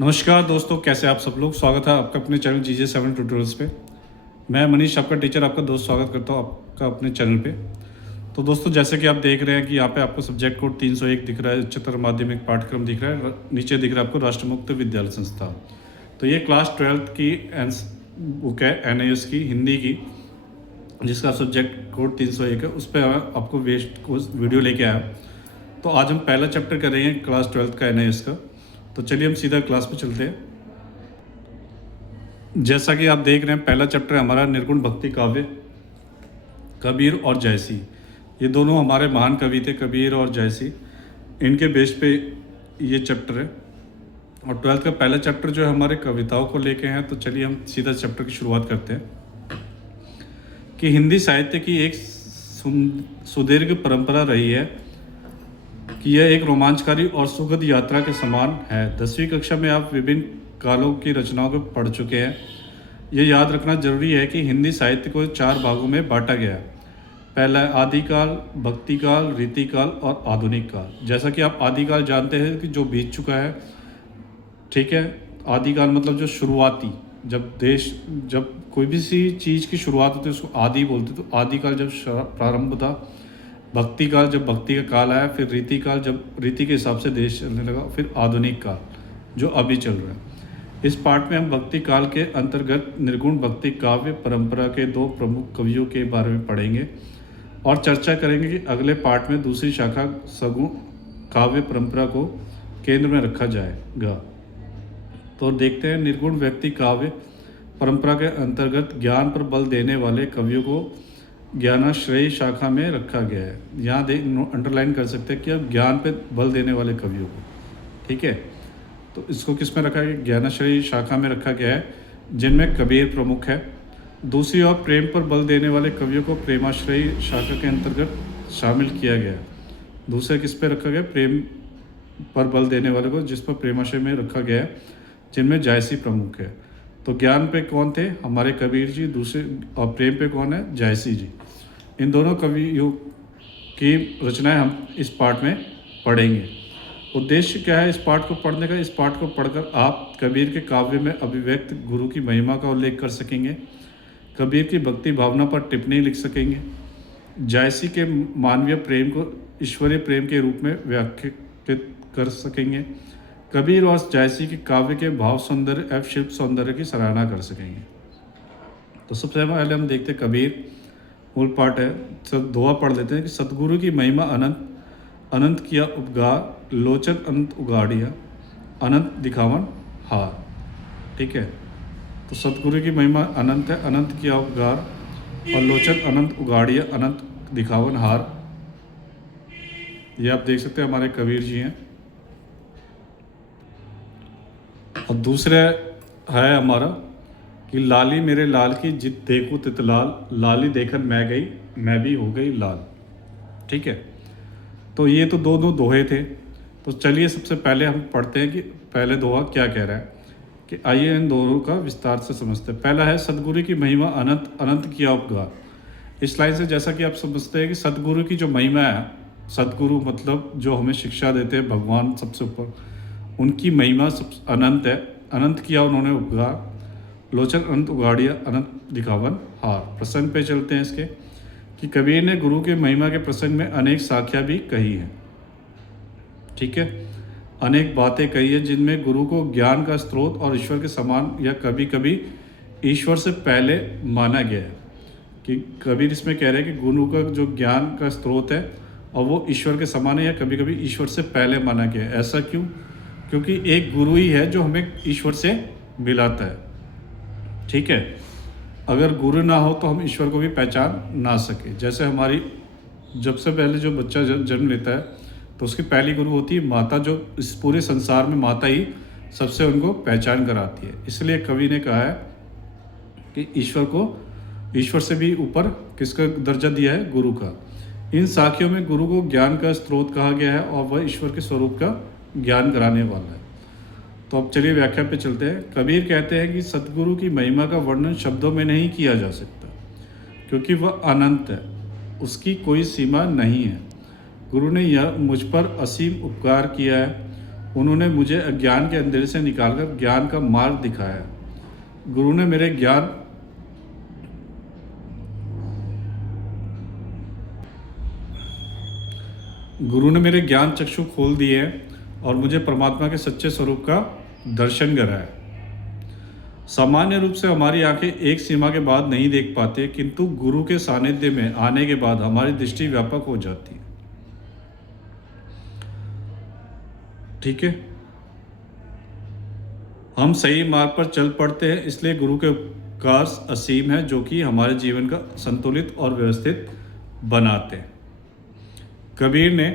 नमस्कार दोस्तों, कैसे आप सब लोग। स्वागत है आपका अपने चैनल GJ7 ट्यूटोरियल्स पे। मैं मनीष, आपका टीचर, आपका दोस्त, स्वागत करता हूँ आपका अपने चैनल पे। तो दोस्तों, जैसे कि आप देख रहे हैं कि यहाँ पे आपको सब्जेक्ट कोड 301 दिख रहा है, उच्चतर माध्यमिक पाठ्यक्रम दिख रहा है, नीचे दिख रहा है आपको राष्ट्र मुक्त विद्यालय संस्था। तो ये क्लास 12th की बुक है NIS की, हिंदी की, जिसका सब्जेक्ट कोड 301 है। उस पर आपको वेस्ट को वीडियो लेके आया। तो आज हम पहला चैप्टर कर रहे हैं क्लास 12th का NIS का। तो चलिए हम सीधा क्लास पे चलते हैं। जैसा कि आप देख रहे हैं, पहला चैप्टर है हमारा निर्गुण भक्ति काव्य, कबीर और जयसी। ये दोनों हमारे महान कवि थे, कबीर और जयसी। इनके बेस पे ये चैप्टर है। और 12th का पहला चैप्टर जो है हमारे कविताओं को लेके हैं। तो चलिए हम सीधा चैप्टर की शुरुआत करते हैं कि हिंदी साहित्य की एक सुदीर्घ परंपरा रही है कि यह एक रोमांचकारी और सुखद यात्रा के समान है। 10वीं कक्षा में आप विभिन्न कालों की रचनाओं को पढ़ चुके हैं। यह याद रखना जरूरी है कि हिंदी साहित्य को 4 भागों में बांटा गया है। पहला है आदिकाल, भक्तिकाल, रीतिकाल और आधुनिक काल। जैसा कि आप आदिकाल जानते हैं कि जो बीत चुका है, ठीक है। आदिकाल मतलब जो शुरुआती, जब कोई भी सी चीज़ की शुरुआत होती है उसको आदि बोलते। तो आदिकाल जब प्रारंभ था, भक्ति काल जब भक्ति का काल आया, फिर रीति काल जब रीति के हिसाब से देश चलने लगा, फिर आधुनिक काल जो अभी चल रहा है। इस पाठ में हम भक्ति काल के अंतर्गत निर्गुण भक्ति काव्य परंपरा के 2 प्रमुख कवियों के बारे में पढ़ेंगे और चर्चा करेंगे कि अगले पाठ में दूसरी शाखा सगुण काव्य परंपरा को केंद्र में रखा जाएगा। तो देखते हैं, निर्गुण व्यक्ति काव्य परंपरा के अंतर्गत ज्ञान पर बल देने वाले कवियों को ज्ञानाश्रयी शाखा में रखा गया है। यहाँ अंडरलाइन कर सकते हैं कि अब ज्ञान पे बल देने वाले कवियों को, ठीक है। तो इसको किस में रखा गया? ज्ञानाश्रयी शाखा में रखा गया है, जिनमें कबीर प्रमुख है। दूसरी ओर प्रेम पर बल देने वाले कवियों को प्रेमाश्रयी शाखा के अंतर्गत शामिल किया गया है। दूसरे किस पे रखा गया? प्रेम पर बल देने वाले को, जिस पर प्रेमाश्रय में रखा गया है, जिनमें जायसी प्रमुख है। तो ज्ञान पे कौन थे? हमारे कबीर जी। दूसरे और प्रेम पे कौन है? जायसी जी। इन दोनों कवियों की रचनाएं हम इस पाठ में पढ़ेंगे। उद्देश्य क्या है इस पाठ को पढ़ने का? इस पाठ को पढ़कर आप कबीर के काव्य में अभिव्यक्त गुरु की महिमा का उल्लेख कर सकेंगे, कबीर की भक्ति भावना पर टिप्पणी लिख सकेंगे, जायसी के मानवीय प्रेम को ईश्वरीय प्रेम के रूप में व्याख्यायित कर सकेंगे, कबीर और जायसी के काव्य के भाव सौंदर्य एवं शिल्प सौंदर्य की सराहना कर सकेंगे। तो सबसे पहले हम देखते हैं कबीर, मूल पाठ है। सब दोहा पढ़ लेते हैं कि सतगुरु की महिमा अनंत, अनंत किया उपगार, लोचन अनंत उगाड़िया, अनंत दिखावन हार। ठीक है। तो सतगुरु की महिमा अनंत है, अनंत किया उपगार और लोचन अनंत उगाड़िया, अनंत दिखावन हार। ये आप देख सकते हैं हमारे कबीर जी हैं। और दूसरा है हमारा कि लाली मेरे लाल की जित देखो तितलाल, लाली देखन मैं गई, मैं भी हो गई लाल। ठीक है। तो ये तो दोनों दोहे थे। तो चलिए सबसे पहले हम पढ़ते हैं कि पहले दोहा क्या कह रहा है। कि आइए इन दोनों का विस्तार से समझते हैं। पहला है सतगुरु की महिमा अनंत, अनंत किया उपगार। इस लाइन से जैसा कि आप समझते हैं कि सतगुरु की जो महिमा है, सतगुरु मतलब जो हमें शिक्षा देते हैं, भगवान सबसे ऊपर, उनकी महिमा सब अनंत है। अनंत किया उन्होंने उपगार, लोचन अनंत उगाड़िया, अनंत दिखावन हार। प्रसंग पे चलते हैं इसके कि कबीर ने गुरु के महिमा के प्रसंग में अनेक साखियाँ भी कही हैं। ठीक है। अनेक बातें कही है जिनमें गुरु को ज्ञान का स्रोत और ईश्वर के समान या कभी कभी ईश्वर से पहले माना गया है। कि कबीर इसमें कह रहे हैं कि गुरु का जो ज्ञान का स्रोत है और वो ईश्वर के समान है या कभी कभी ईश्वर से पहले माना गया है। ऐसा क्यों? क्योंकि एक गुरु ही है जो हमें ईश्वर से मिलाता है। ठीक है। अगर गुरु ना हो तो हम ईश्वर को भी पहचान ना सके। जैसे हमारी जब से पहले जो बच्चा जन्म लेता है तो उसकी पहली गुरु होती है माता, जो इस पूरे संसार में माता ही सबसे उनको पहचान कराती है। इसलिए कवि ने कहा है कि ईश्वर से भी ऊपर किसका दर्जा दिया है? गुरु का। इन साखियों में गुरु को ज्ञान का स्रोत कहा गया है और वह ईश्वर के स्वरूप का ज्ञान कराने वाला है। तो अब चलिए व्याख्या पे चलते हैं। कबीर कहते हैं कि सतगुरु की महिमा का वर्णन शब्दों में नहीं किया जा सकता, क्योंकि वह अनंत है, उसकी कोई सीमा नहीं है। गुरु ने यह मुझ पर असीम उपकार किया है उन्होंने मुझे अज्ञान के अंधेरे से निकालकर ज्ञान का मार्ग दिखाया। गुरु ने मेरे ज्ञान गुरु ने मेरे ज्ञान चक्षु खोल दिए हैं और मुझे परमात्मा के सच्चे स्वरूप का दर्शन कराया। सामान्य रूप से हमारी आंखें एक सीमा के बाद नहीं देख पाते, किंतु गुरु के सानिध्य में आने के बाद हमारी दृष्टि व्यापक हो जाती है। ठीक है, हम सही मार्ग पर चल पड़ते हैं, इसलिए गुरु के उपकार असीम है जो कि हमारे जीवन का संतुलित और व्यवस्थित बनाते हैं। कबीर ने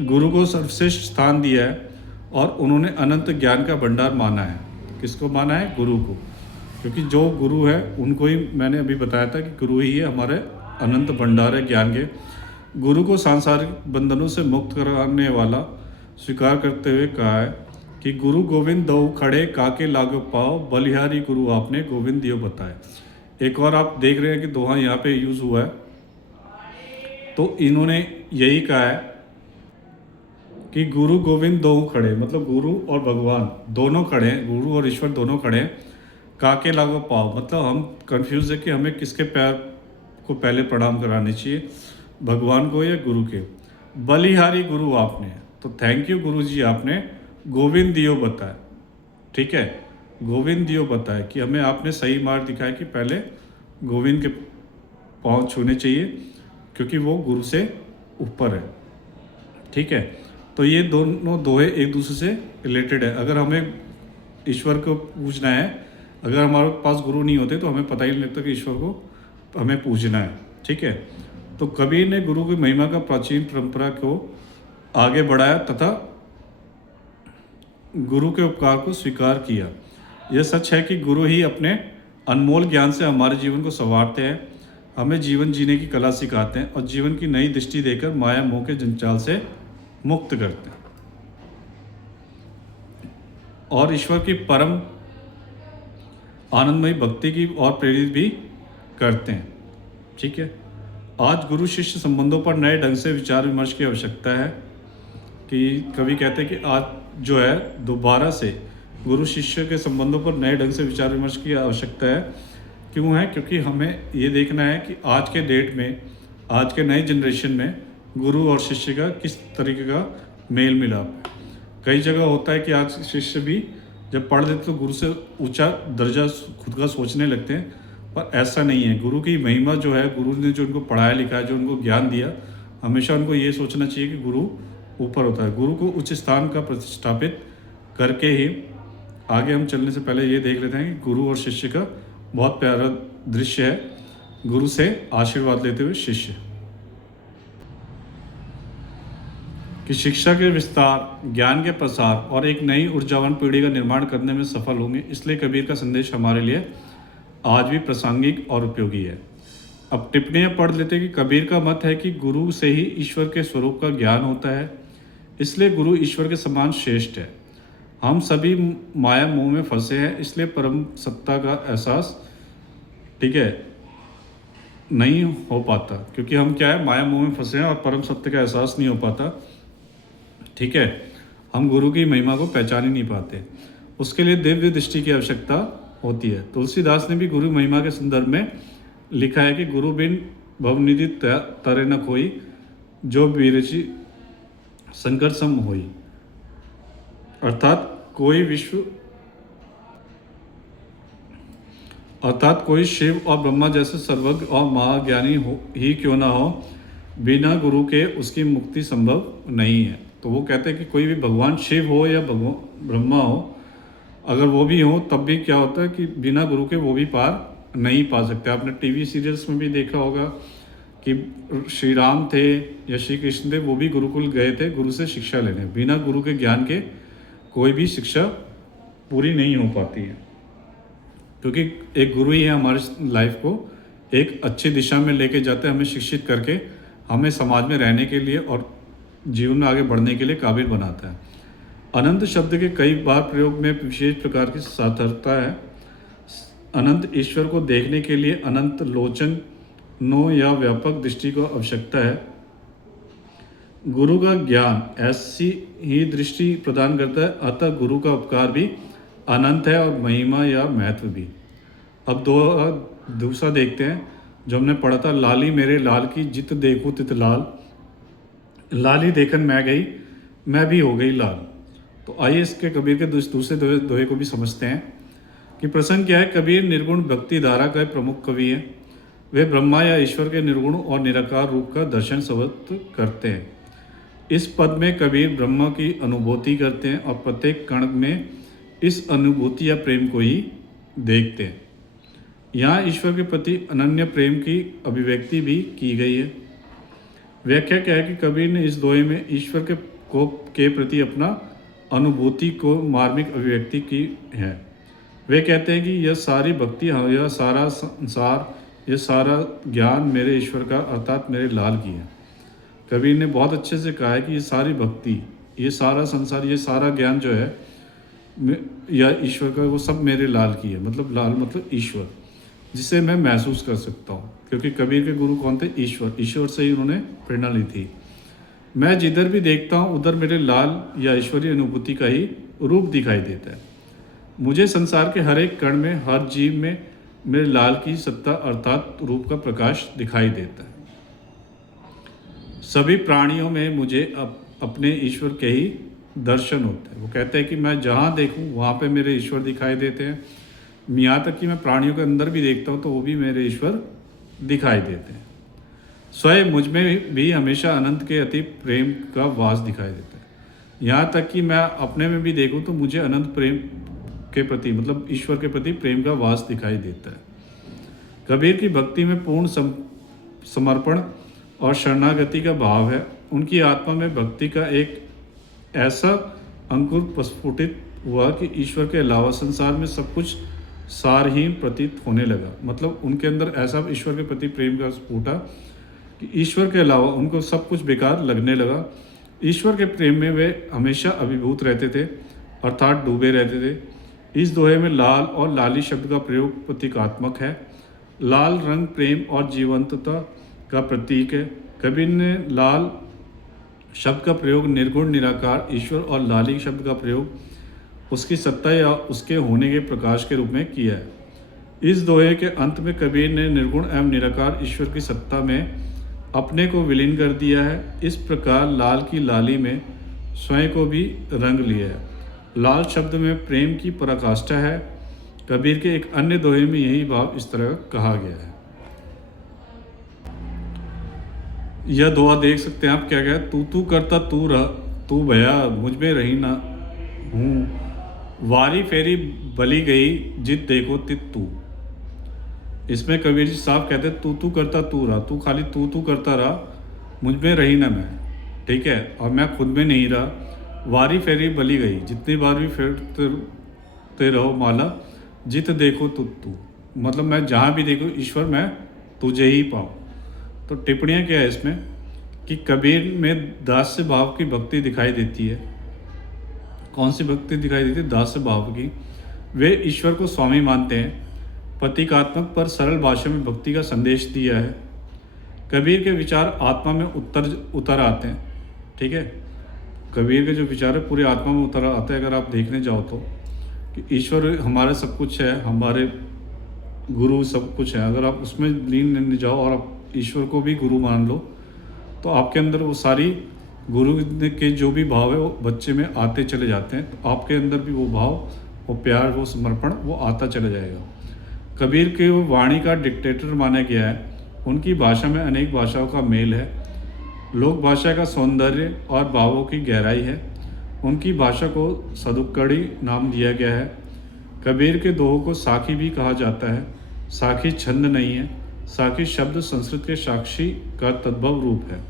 गुरु को सर्वश्रेष्ठ स्थान दिया है और उन्होंने अनंत ज्ञान का भंडार माना है। किसको माना है? गुरु को, क्योंकि जो गुरु है उनको ही मैंने अभी बताया था कि गुरु ही है हमारे अनंत भंडार है ज्ञान के। गुरु को सांसारिक बंधनों से मुक्त कराने वाला स्वीकार करते हुए कहा है कि गुरु गोविंद दो खड़े काके लागो पाओ, बलिहारी गुरु आपने गोविंद दियो बताए। एक और आप देख रहे हैं कि दोहा यहाँ पे यूज़ हुआ है, तो इन्होंने यही कहा है कि गुरु गोविंद दो खड़े, मतलब गुरु और भगवान दोनों खड़े हैं, गुरु और ईश्वर दोनों खड़े हैं। काके लागो पाओ, मतलब हम कंफ्यूज है कि हमें किसके पैर को पहले प्रणाम करानी चाहिए, भगवान को या गुरु के। बलिहारी गुरु आपने, तो थैंक यू गुरु जी, आपने गोविंद दियो बताया। ठीक है, गोविंद दियो बताया कि हमें आपने सही मार्ग दिखाया कि पहले गोविंद के पाँव छूने चाहिए, क्योंकि वो गुरु से ऊपर है। ठीक है, तो ये दोनों दोहे एक दूसरे से रिलेटेड है। अगर हमें ईश्वर को पूजना है, अगर हमारे पास गुरु नहीं होते तो हमें पता ही नहीं लगता कि ईश्वर को हमें पूजना है। ठीक है, तो कबीर ने गुरु की महिमा का प्राचीन परंपरा को आगे बढ़ाया तथा गुरु के उपकार को स्वीकार किया। यह सच है कि गुरु ही अपने अनमोल ज्ञान से हमारे जीवन को संवारते हैं, हमें जीवन जीने की कला सिखाते हैं और जीवन की नई दृष्टि देकर माया मोह के जंजाल से मुक्त करते हैं और ईश्वर की परम आनंदमयी भक्ति की और प्रेरित भी करते हैं। ठीक है, आज गुरु शिष्य संबंधों पर नए ढंग से विचार विमर्श की आवश्यकता है। कि कवि कहते हैं कि आज जो है दोबारा से गुरु शिष्य के संबंधों पर नए ढंग से विचार विमर्श की आवश्यकता है। क्यों है? क्योंकि हमें ये देखना है कि आज के डेट में, आज के नए जनरेशन में गुरु और शिष्य का किस तरीके का मेल मिलाप है। कई जगह होता है कि आज शिष्य भी जब पढ़ लेते तो गुरु से ऊंचा दर्जा खुद का सोचने लगते हैं, पर ऐसा नहीं है। गुरु की महिमा जो है, गुरु ने जो उनको पढ़ाया लिखाया, जो उनको ज्ञान दिया, हमेशा उनको ये सोचना चाहिए कि गुरु ऊपर होता है। गुरु को उच्च स्थान का प्रतिष्ठापित करके ही आगे हम चलने से पहले ये देख लेते हैं कि गुरु और शिष्य का बहुत प्यारा दृश्य है। गुरु से आशीर्वाद लेते हुए शिष्य कि शिक्षा के विस्तार, ज्ञान के प्रसार और एक नई ऊर्जावान पीढ़ी का निर्माण करने में सफल होंगे। इसलिए कबीर का संदेश हमारे लिए आज भी प्रासंगिक और उपयोगी है। अब टिप्पणियाँ पढ़ लेते हैं कि कबीर का मत है कि गुरु से ही ईश्वर के स्वरूप का ज्ञान होता है, इसलिए गुरु ईश्वर के समान श्रेष्ठ है। हम सभी माया मोह में फंसे हैं, इसलिए परम सत्ता का एहसास, ठीक है, नहीं हो पाता। क्योंकि हम क्या है, माया मोह में फंसे हैं और परम सत्य का एहसास नहीं हो पाता। ठीक है, हम गुरु की महिमा को पहचान ही नहीं पाते। उसके लिए दिव्य दृष्टि की आवश्यकता होती है। तुलसीदास ने भी गुरु महिमा के संदर्भ में लिखा है कि गुरु बिन भवनिधि तरे न कोई, जो बिरचि संकट सम होई। अर्थात कोई शिव और ब्रह्मा जैसे सर्वज्ञ और महाज्ञानी हो ही क्यों ना हो, बिना गुरु के उसकी मुक्ति संभव नहीं है। तो वो कहते हैं कि कोई भी भगवान शिव हो या ब्रह्मा हो, अगर वो भी हो तब भी क्या होता है कि बिना गुरु के वो भी पार नहीं पा सकते। आपने टीवी सीरियल्स में भी देखा होगा कि श्री राम थे या श्री कृष्ण थे, वो भी गुरुकुल गए थे गुरु से शिक्षा लेने। बिना गुरु के ज्ञान के कोई भी शिक्षा पूरी नहीं हो पाती है, क्योंकि एक गुरु ही है हमारी लाइफ को एक अच्छी दिशा में लेके जाते हैं, हमें शिक्षित करके हमें समाज में रहने के लिए और जीवन में आगे बढ़ने के लिए काबिल बनाता है। अनंत शब्द के कई बार प्रयोग में विशेष प्रकार की सार्थकता है। अनंत ईश्वर को देखने के लिए अनंत लोचन नो या व्यापक दृष्टि को आवश्यकता है। गुरु का ज्ञान ऐसी ही दृष्टि प्रदान करता है, अतः गुरु का उपकार भी अनंत है और महिमा या महत्व भी। अब दूसरा देखते हैं जो हमने पढ़ा था, लाली मेरे लाल की जित देखूं तित लाल, लाली देखन मैं गई मैं भी हो गई लाल। तो आइए इसके कबीर के दूसरे दोहे को भी समझते हैं कि प्रसंग क्या है। कबीर निर्गुण भक्ति धारा का प्रमुख कवि हैं। वे ब्रह्मा या ईश्वर के निर्गुण और निराकार रूप का दर्शन सवत करते हैं। इस पद में कबीर ब्रह्मा की अनुभूति करते हैं और प्रत्येक कण में इस अनुभूति या प्रेम को ही देखते हैं। यहाँ ईश्वर के प्रति अनन्य प्रेम की अभिव्यक्ति भी की गई है। व्याख्या क्या है कि कबीर ने इस दोहे में ईश्वर के प्रति अपना अनुभूति को मार्मिक अभिव्यक्ति की है। वे कहते हैं कि यह सारी भक्ति, यह सारा संसार, यह सारा ज्ञान मेरे ईश्वर का अर्थात मेरे लाल की है। कबीर ने बहुत अच्छे से कहा है कि ये सारी भक्ति, ये सारा संसार, ये सारा ज्ञान जो है या ईश्वर का, वो सब मेरे लाल की है। मतलब लाल मतलब ईश्वर, जिसे मैं महसूस कर सकता हूँ, क्योंकि कबीर के गुरु कौन थे? ईश्वर। ईश्वर से ही उन्होंने प्रेरणा ली थी। मैं जिधर भी देखता हूँ उधर मेरे लाल या ईश्वरीय अनुभूति का ही रूप दिखाई देता है। मुझे संसार के हर एक कण में, हर जीव में मेरे लाल की सत्ता अर्थात रूप का प्रकाश दिखाई देता है। सभी प्राणियों में मुझे अपने ईश्वर के ही दर्शन होते हैं। वो कहते हैं कि मैं जहाँ देखूँ वहाँ पे मेरे ईश्वर दिखाई देते हैं। यहाँ तक कि मैं प्राणियों के अंदर भी देखता हूँ तो वो भी मेरे ईश्वर दिखाई देते हैं। स्वयं मुझ में भी हमेशा अनंत के अति प्रेम का वास दिखाई देता है। यहाँ तक कि मैं अपने में भी देखूँ तो मुझे अनंत प्रेम के प्रति, मतलब ईश्वर के प्रति प्रेम का वास दिखाई देता है। कबीर की भक्ति में पूर्ण समर्पण और शरणागति का भाव है। उनकी आत्मा में भक्ति का एक ऐसा अंकुर प्रस्फुटित हुआ कि ईश्वर के अलावा संसार में सब कुछ सारहीन प्रतीत होने लगा। मतलब उनके अंदर ऐसा ईश्वर के प्रति प्रेम का स्फुटा कि ईश्वर के अलावा उनको सब कुछ बेकार लगने लगा। ईश्वर के प्रेम में वे हमेशा अभिभूत रहते थे, अर्थात डूबे रहते थे। इस दोहे में लाल और लाली शब्द का प्रयोग प्रतीकात्मक है। लाल रंग प्रेम और जीवंतता का प्रतीक है। कबीर ने लाल शब्द का प्रयोग निर्गुण निराकार ईश्वर और लाली शब्द का प्रयोग उसकी सत्ता या उसके होने के प्रकाश के रूप में किया है। इस दोहे के अंत में कबीर ने निर्गुण एवं निराकार ईश्वर की सत्ता में अपने को विलीन कर दिया है। इस प्रकार लाल की लाली में स्वयं को भी रंग लिया है। लाल शब्द में प्रेम की पराकाष्ठा है। कबीर के एक अन्य दोहे में यही भाव इस तरह कहा गया है। यह दोहा देख सकते हैं आप, क्या क्या? तू करता तू रह, तू भया मुझ में रही ना हूँ, वारी फेरी बली गई जित देखो तित तू। इसमें कबीर जी साहब कहते तू करता तू रहा, तू खाली तू करता रहा, मुझ में रही ना मैं, ठीक है, और मैं खुद में नहीं रहा। वारी फेरी बली गई, जितनी बार भी फेरते रहो माला, जित देखो तू, मतलब मैं जहाँ भी देखूँ ईश्वर मैं तुझे ही पाऊँ। तो टिप्पणियाँ क्या है इसमें कि कबीर में दास्य भाव की भक्ति दिखाई देती है। कौन सी भक्ति दिखाई देती है? दास्य भाव की। वे ईश्वर को स्वामी मानते हैं। प्रतीकात्मक पर सरल भाषा में भक्ति का संदेश दिया है। कबीर के विचार आत्मा में उतर आते हैं, ठीक है। कबीर के जो विचार है पूरे आत्मा में उतर आते हैं। अगर आप देखने जाओ तो कि ईश्वर हमारे सब कुछ है, हमारे गुरु सब कुछ है। अगर आप उसमें लीन नहीं जाओ और आप ईश्वर को भी गुरु मान लो तो आपके अंदर वो सारी गुरु के जो भी भाव है वो बच्चे में आते चले जाते हैं। तो आपके अंदर भी वो भाव, वो प्यार, वो समर्पण वो आता चला जाएगा। कबीर के वो वाणी का डिक्टेटर माना गया है। उनकी भाषा में अनेक भाषाओं का मेल है। लोक भाषा का सौंदर्य और भावों की गहराई है। उनकी भाषा को सदुक्कड़ी नाम दिया गया है। कबीर के दोहों को साखी भी कहा जाता है। साखी छंद नहीं है। साखी शब्द संस्कृत के साक्षी का तद्भव रूप है।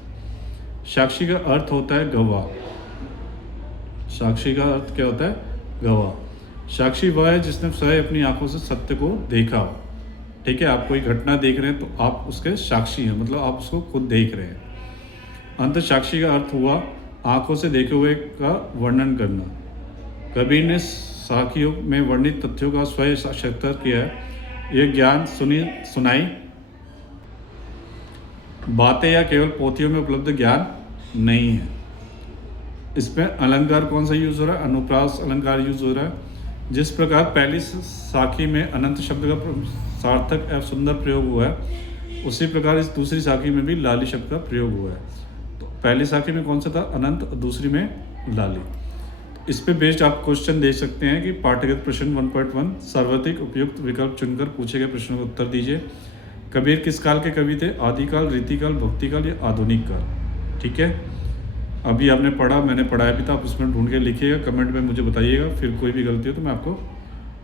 साक्षी का अर्थ होता है गवाह। साक्षी का अर्थ क्या होता है? गवाह। साक्षी वह है जिसने स्वयं अपनी आंखों से सत्य को देखा हो, ठीक है। आप कोई घटना देख रहे हैं तो आप उसके साक्षी हैं, मतलब आप उसको खुद देख रहे हैं। अंत साक्षी का अर्थ हुआ आंखों से देखे हुए का वर्णन करना। कबीर ने साखियों में वर्णित तथ्यों का स्वयं साक्षात्कार किया है। यह ज्ञान सुनाई बातें या केवल पोथियों में उपलब्ध ज्ञान नहीं है। इसमें अलंकार कौन सा यूज़ हो रहा है? अनुप्रास अलंकार यूज़ हो रहा है। जिस प्रकार पहली साखी में अनंत शब्द का सार्थक एवं सुंदर प्रयोग हुआ है, उसी प्रकार इस दूसरी साखी में भी लाली शब्द का प्रयोग हुआ है। तो पहली साखी में कौन सा था? अनंत, और दूसरी में लाली। इस पे बेस्ड आप क्वेश्चन देख सकते हैं कि पाठ्यगत प्रश्न 1.1 सर्वाधिक उपयुक्त विकल्प चुनकर पूछे गए प्रश्नों का उत्तर दीजिए। कबीर किस काल के कवि थे? आदिकाल, रीतिकाल, भक्तिकाल या आधुनिक काल? ठीक है, अभी आपने पढ़ा, मैंने पढ़ाया भी था, आप उसमें ढूंढ के लिखिएगा, कमेंट में मुझे बताइएगा। फिर कोई भी गलती हो तो मैं आपको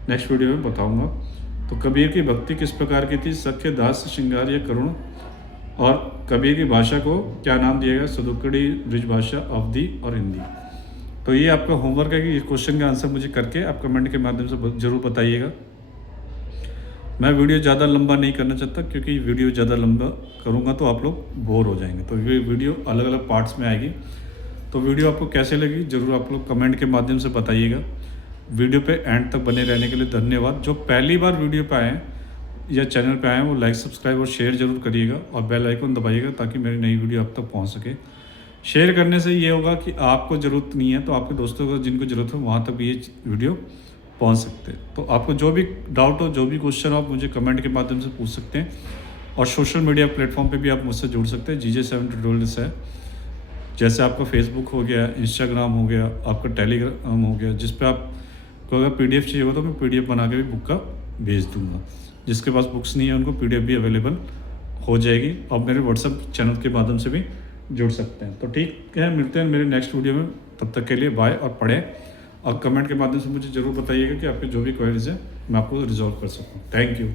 नेक्स्ट वीडियो में बताऊंगा। तो कबीर की भक्ति किस प्रकार की थी? सख्य, दास, श्रृंगार या करुण? और कबीर की भाषा को क्या नाम दिया गया? सदुकड़ी, ब्रिजभाषा, अवधी और हिंदी। तो ये आपका होमवर्क है कि इस क्वेश्चन का आंसर मुझे करके आप कमेंट के माध्यम से ज़रूर बताइएगा। मैं वीडियो ज़्यादा लंबा नहीं करना चाहता, क्योंकि वीडियो ज़्यादा लंबा करूँगा तो आप लोग बोर हो जाएंगे। तो ये वीडियो अलग अलग पार्ट्स में आएगी। तो वीडियो आपको कैसे लगी ज़रूर आप लोग कमेंट के माध्यम से बताइएगा। वीडियो पे एंड तक बने रहने के लिए धन्यवाद। जो पहली बार वीडियो पे आए हैं या चैनल पे आए हैं, वो लाइक, सब्सक्राइब और शेयर ज़रूर करिएगा, और बेल आइकन दबाइएगा ताकि मेरी नई वीडियो आप तक पहुँच सके। शेयर करने से ये होगा कि आपको ज़रूरत नहीं है तो आपके दोस्तों को जिनको ज़रूरत हो वहाँ तक भी ये वीडियो पहुँच सकते हैं। तो आपको जो भी डाउट हो, जो भी क्वेश्चन हो, आप मुझे कमेंट के माध्यम से पूछ सकते हैं। और सोशल मीडिया प्लेटफॉर्म पे भी आप मुझसे जुड़ सकते हैं। GJ7 ट्यूटोरियल्स है, जैसे आपका फेसबुक हो गया, इंस्टाग्राम हो गया, आपका टेलीग्राम हो गया, जिस पे आपको अगर PDF चाहिए हो तो मैं PDF बना के भी बुक का भेज दूँगा। जिसके पास बुक्स नहीं है उनको PDF भी अवेलेबल हो जाएगी। और मेरे व्हाट्सएप चैनल के माध्यम से भी जुड़ सकते हैं। तो ठीक है, मिलते हैं मेरे नेक्स्ट वीडियो में। तब तक के लिए बाय, और पढ़ें और कमेंट के माध्यम से मुझे ज़रूर बताइएगा कि आपके जो भी क्वेरीज हैं मैं आपको रिजॉल्व कर सकूँ। Thank you.